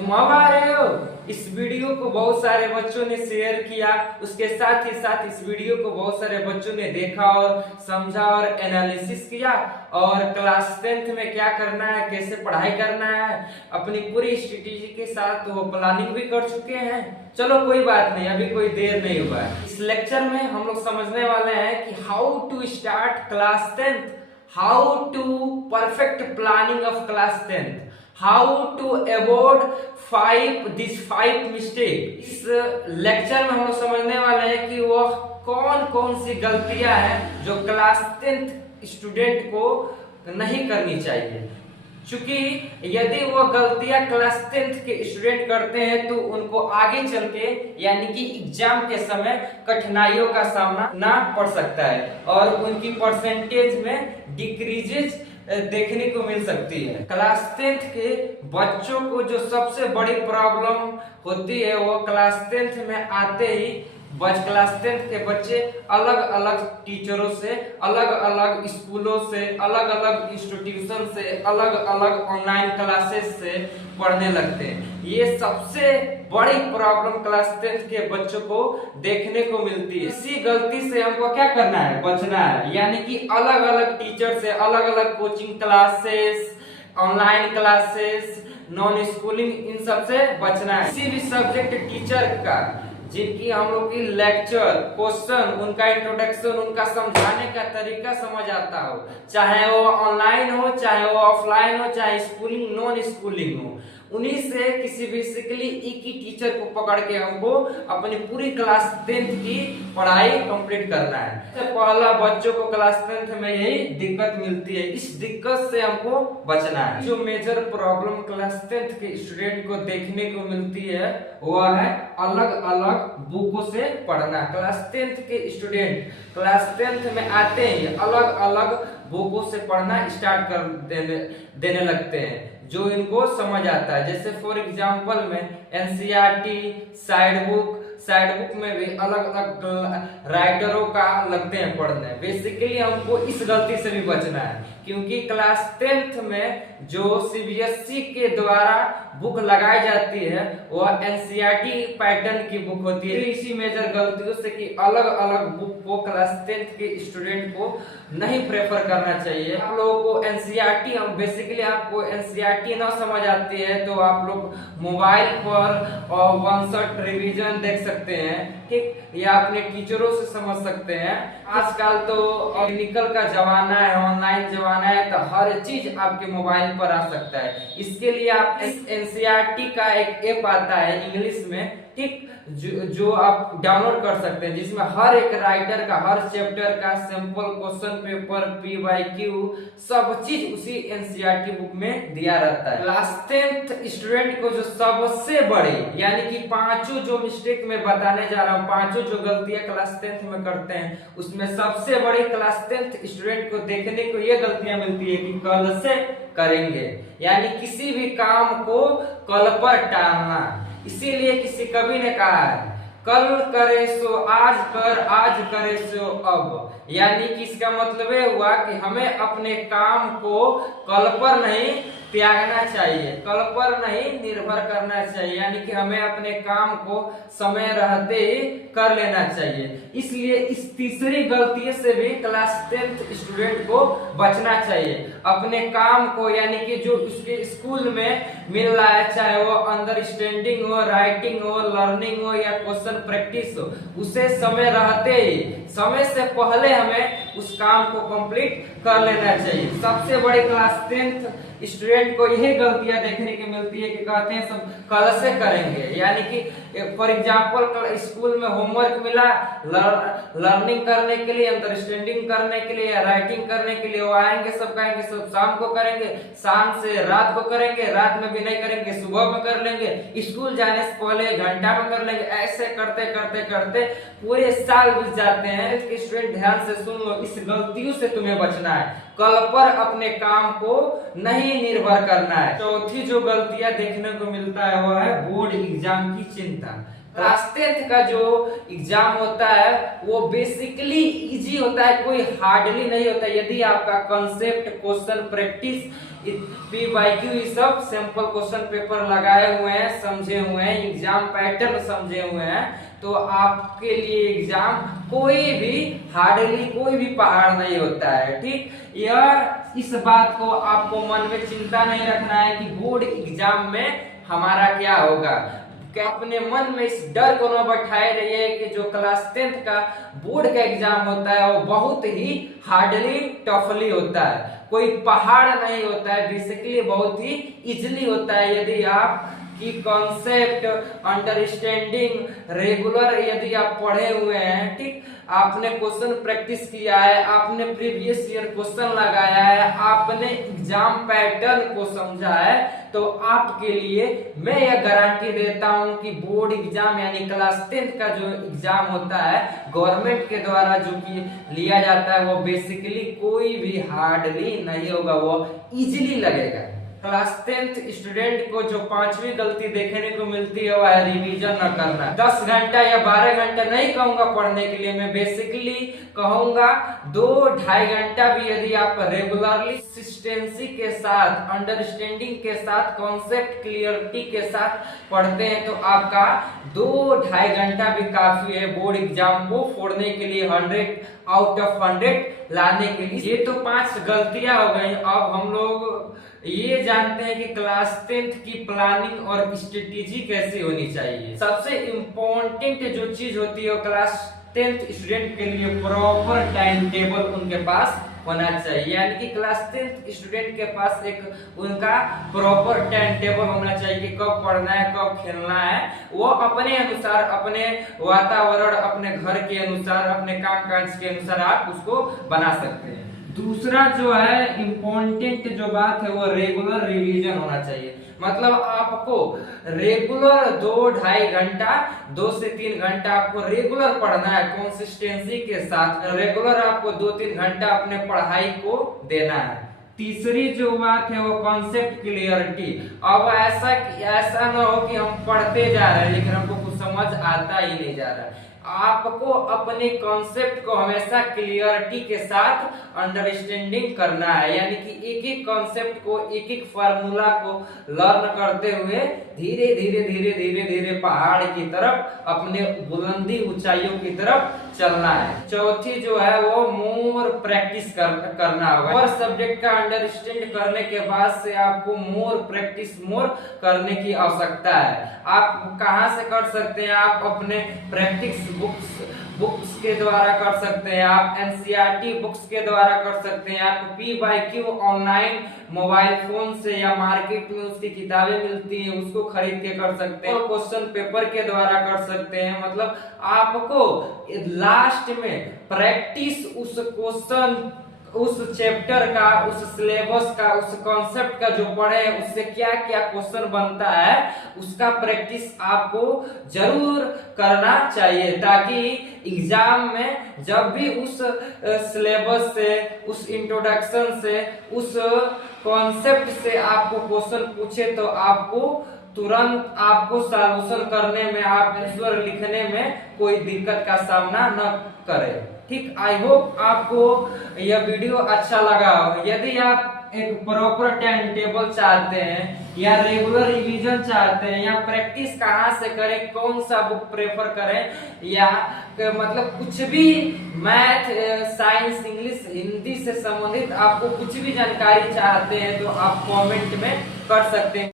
तुम अब आ रहे हो। इस वीडियो को बहुत सारे बच्चों ने शेयर किया, उसके साथ ही साथ इस वीडियो को बहुत सारे बच्चों ने देखा और समझा और एनालिसिस किया और क्लास 10th में क्या करना है, कैसे पढ़ाई करना है, अपनी पूरी स्ट्रेटेजी के साथ वो प्लानिंग भी कर चुके हैं। चलो कोई बात नहीं, अभी कोई देर नहीं हुआ है। इस लेक्चर में हम लोग समझने वाले हैं कि how to start class 10th, how to perfect planning of class 10th, how to avoid this five mistake. इस लेक्चर में हम लोग समझने वाले हैं कि वो कौन कौन सी गलतियां हैं जो क्लास 10th स्टूडेंट को नहीं करनी चाहिए, क्योंकि यदि वो गलतियां क्लास 10th के स्टूडेंट करते हैं तो उनको आगे चल के यानी कि एग्जाम के समय कठिनाइयों का सामना ना पड़ सकता है और उनकी परसेंटेज में डिक्रीजेज देखने को मिल सकती है। क्लास 10th के बच्चों को जो सबसे बड़ी प्रॉब्लम होती है वो क्लास 10th में आते ही क्लास 10th के बच्चे अलग अलग टीचरों से, अलग अलग स्कूलों से, अलग अलग इंस्टीट्यूशन से, अलग अलग ऑनलाइन क्लासेस से पढ़ने लगते हैं। ये सबसे बड़ी प्रॉब्लम क्लास 10th के बच्चों को देखने को मिलती है। इसी गलती से हमको क्या करना है, बचना है, यानी कि अलग अलग टीचर से, अलग अलग coaching classes, online classes, non schooling, इन सब से बचना है। किसी भी सब्जेक्ट टीचर का जिनकी हम लोग की लेक्चर, क्वेश्चन, उनका इंट्रोडक्शन, उनका समझाने का तरीका समझ आता हो, चाहे वो ऑनलाइन हो, चाहे वो ऑफलाइन हो, चाहे स्कूलिंग नॉन स्कूलिंग हो, उन्हीं से किसी बेसिकली एक ही टीचर को पकड़ के हमको अपनी पूरी क्लास 10th की पढ़ाई कंप्लीट करना है। सबसे पहला बच्चों को क्लास 10th में यही दिक्कत मिलती है, इस दिक्कत से हमको बचना है। जो मेजर प्रॉब्लम क्लास 10th के स्टूडेंट को देखने को मिलती है वह है अलग अलग बुकों से पढ़ना। क्लास 10th के स्टूडेंट क्लास 10th में आते ही अलग अलग बुकों से पढ़ना स्टार्ट कर देने लगते हैं जो इनको समझ आता है। जैसे फॉर एग्जांपल में एनसीईआरटी, साइड बुक में भी अलग अलग राइटरों का लगते हैं पढ़ने। बेसिकली हमको इस गलती से भी बचना है, क्योंकि क्लास 10th में जो सीबीएसई के द्वारा बुक लगाई जाती है वह एनसीईआरटी पैटर्न की बुक होती है। इसी मेजर गलतियों से कि अलग अलग बुक को क्लास 10th के स्टूडेंट को नहीं प्रेफर करना चाहिए। आप लोगों को एनसीईआरटी, बेसिकली आपको एनसीईआरटी ना समझ आती है तो आप लोग मोबाइल पर और वन शॉट रिवीजन देख सकते हैं, ठीक, या अपने टीचरों से समझ सकते हैं। आजकल तो टेक्निकल का जमाना है, ऑनलाइन जमाना है, तो हर चीज आपके मोबाइल पर आ सकता है। इसके लिए आप एनसीईआरटी का एक ऐप आता है इंग्लिश में, ठीक, जो आप डाउनलोड कर सकते हैं, जिसमें हर एक राइटर का, हर चैप्टर का सैंपल क्वेश्चन पेपर, पीवाईक्यू, सब चीज उसी एनसीईआरटी बुक में दिया रहता है। क्लास 10th स्टूडेंट को जो सबसे बड़े यानी कि पांचों जो मिस्टेक में बताने जा रहा हूँ, पांचों जो गलतियां क्लास 10th में करते हैं, उसमें सबसे बड़ी क्लास 10th स्टूडेंट को देखने को ये गलतियां मिलती है कि कल से करेंगे, यानी किसी भी काम को कल पर टालना। इसीलिए किसी कवि ने कहा है, कल करे सो आज कर, आज करे सो अब, यानी कि इसका मतलब ये हुआ कि हमें अपने काम को कल पर नहीं त्यागना चाहिए, कल पर नहीं निर्भर करना चाहिए, यानी कि हमें अपने काम को समय रहते ही कर लेना चाहिए। इसलिए इस तीसरी गलती से भी क्लास 10th स्टूडेंट को बचना चाहिए। अपने काम को, यानी कि जो उसके स्कूल में मिल रहा है, चाहे वो अंडरस्टैंडिंग हो, राइटिंग हो, लर्निंग हो या क्वेश्चन प्रैक्टिस हो, उसे समय रहते ही, समय से पहले हमें उस काम को कंप्लीट कर लेना चाहिए। सबसे बड़ी क्लास 10th स्टूडेंट को यही गलतियां देखने की मिलती है कि कहते हैं सब कल से करेंगे, यानी कि फॉर एग्जांपल स्कूल में होमवर्क मिला, लर्निंग करने के लिए, अंडरस्टैंडिंग करने के लिए, राइटिंग करने के लिए, वो आएंगे, सब कहेंगे सब शाम को करेंगे, शाम से रात को करेंगे, रात में भी नहीं करेंगे, सुबह में कर लेंगे, स्कूल जाने से पहले घंटा में कर लेंगे। ऐसे करते करते करते पूरे साल बीत जाते हैं। स्टूडेंट ध्यान से सुन लो, इस गलतियों से तुम्हें बचना है, कल पर अपने काम को नहीं निर्भर करना है। चौथी जो गलतियां देखने को मिलता है वह है बोर्ड एग्जाम की चिंता। क्लास 10th का जो एग्जाम होता है वो बेसिकली इजी होता है, कोई हार्डली नहीं होता। यदि आपका कंसेप्ट, क्वेश्चन प्रैक्टिस, PYQ ये सब सिंपल क्वेश्चन पेपर लगाए हुए हैं, समझे हुए हैं, एग्जाम पैटर्न समझे हुए हैं, तो आपके लिए एग्जाम कोई भी हार्डली कोई भी पहाड़ नहीं होता है। ठीक, यह इस बात को आपको मन में चिंता नहीं रखना है कि बोर्ड एग्जाम में हमारा क्या होगा। क्या अपने मन में इस डर को न बैठाए रहिए कि जो क्लास 10th का बोर्ड का एग्जाम होता है वो बहुत ही हार्डली टफली होता है, कोई पहाड़ नहीं होता है, बेसिकली बहुत ही इजीली होता है। यदि आप की कॉन्सेप्ट, अंडरस्टैंडिंग रेगुलर यदि आप पढ़े हुए हैं, ठीक, आपने क्वेश्चन प्रैक्टिस किया है, आपने प्रीवियस ईयर क्वेश्चन लगाया है, आपने एग्जाम पैटर्न को समझा है, तो आपके लिए मैं यह गारंटी देता हूं कि बोर्ड एग्जाम यानी क्लास 10th का जो एग्जाम होता है गवर्नमेंट के द्वारा जो कि लिया जाता है वो बेसिकली कोई भी हार्डली नहीं होगा, वो इजीली लगेगा। क्लास 10th स्टूडेंट को जो 5वीं गलती देखने को मिलती है वह है रिवीजन न करना। 10 घंटा या 12 घंटा नहीं कहूंगा पढ़ने के लिए, मैं बेसिकली कहूंगा 2-2.5 घंटा भी यदि आप रेगुलरली कंसिस्टेंसी के साथ, अंडरस्टैंडिंग के साथ, कॉन्सेप्ट क्लियरिटी के साथ पढ़ते हैं तो आपका 2-2.5 घंटा भी काफी है बोर्ड एग्जाम को फोड़ने के लिए, 100 आउट ऑफ 100 लाने के लिए। ये तो 5 गलतियां हो गई। अब हम लोग ये जानते हैं कि क्लास 10th की प्लानिंग और स्ट्रेटेजी कैसी होनी चाहिए। सबसे इम्पोर्टेंट जो चीज होती है क्लास 10th स्टूडेंट के लिए प्रॉपर टाइम टेबल उनके पास होना चाहिए, यानी कि क्लास 10th स्टूडेंट के पास एक उनका प्रॉपर टाइम टेबल होना चाहिए कि कब पढ़ना है, कब खेलना है। वो अपने अनुसार, अपने वातावरण, अपने घर के अनुसार, अपने काम काज के अनुसार आप उसको बना सकते हैं। दूसरा जो है इम्पोर्टेंट जो बात है वो रेगुलर रिवीजन होना चाहिए। मतलब आपको रेगुलर 2-2.5 घंटा, 2 से 3 घंटा आपको रेगुलर पढ़ना है, कंसिस्टेंसी के साथ रेगुलर आपको 2-3 घंटा अपने पढ़ाई को देना है। तीसरी जो बात है वो कॉन्सेप्ट क्लियरिटी। अब ऐसा ना हो कि हम पढ़ते जा रहे हैं लेकिन हमको कुछ समझ आता ही नहीं जा रहा है। आपको अपने कॉन्सेप्ट को हमेशा क्लियरिटी के साथ अंडरस्टैंडिंग करना है, यानी कि एक एक कॉन्सेप्ट को, एक एक फार्मूला को लर्न करते हुए धीरे धीरे धीरे धीरे धीरे पहाड़ की तरफ, अपने बुलंदी ऊंचाइयों की तरफ चलना है। चौथी जो है वो मोर प्रैक्टिस करना होगा। हर सब्जेक्ट का अंडरस्टैंड करने के बाद से आपको मोर प्रैक्टिस करने की आवश्यकता है। आप कहां से कर सकते हैं? आप अपने प्रैक्टिस बुक्स के द्वारा कर सकते हैं, आप एनसीईआरटी बुक्स के द्वारा कर सकते हैं, आप PYQ ऑनलाइन मोबाइल फोन से या मार्केट में उसकी किताबें मिलती हैं उसको खरीद के कर सकते हैं, क्वेश्चन पेपर के द्वारा कर सकते हैं। मतलब आपको लास्ट में प्रैक्टिस उस क्वेश्चन, उस चैप्टर का, उस सिलेबस का, उस कॉन्सेप्ट का जो पढ़े उससे क्या क्या क्वेश्चन बनता है उसका प्रैक्टिस आपको जरूर करना चाहिए, ताकि एग्जाम में जब भी उस सिलेबस से, उस इंट्रोडक्शन से, उस कॉन्सेप्ट से आपको क्वेश्चन पूछे तो आपको तुरंत आपको सॉल्यूशन करने में, आप आंसर लिखने में कोई दिक्कत का सामना न करें। ठीक, आई होप आपको यह वीडियो अच्छा लगा हो। यदि आप एक प्रॉपर टाइम टेबल चाहते हैं या रेगुलर रिवीजन चाहते हैं या प्रैक्टिस कहाँ से करें, कौन सा बुक प्रेफर करें, या मतलब कुछ भी मैथ, साइंस, इंग्लिश, हिंदी से संबंधित आपको कुछ भी जानकारी चाहते हैं तो आप कमेंट में कर सकते हैं।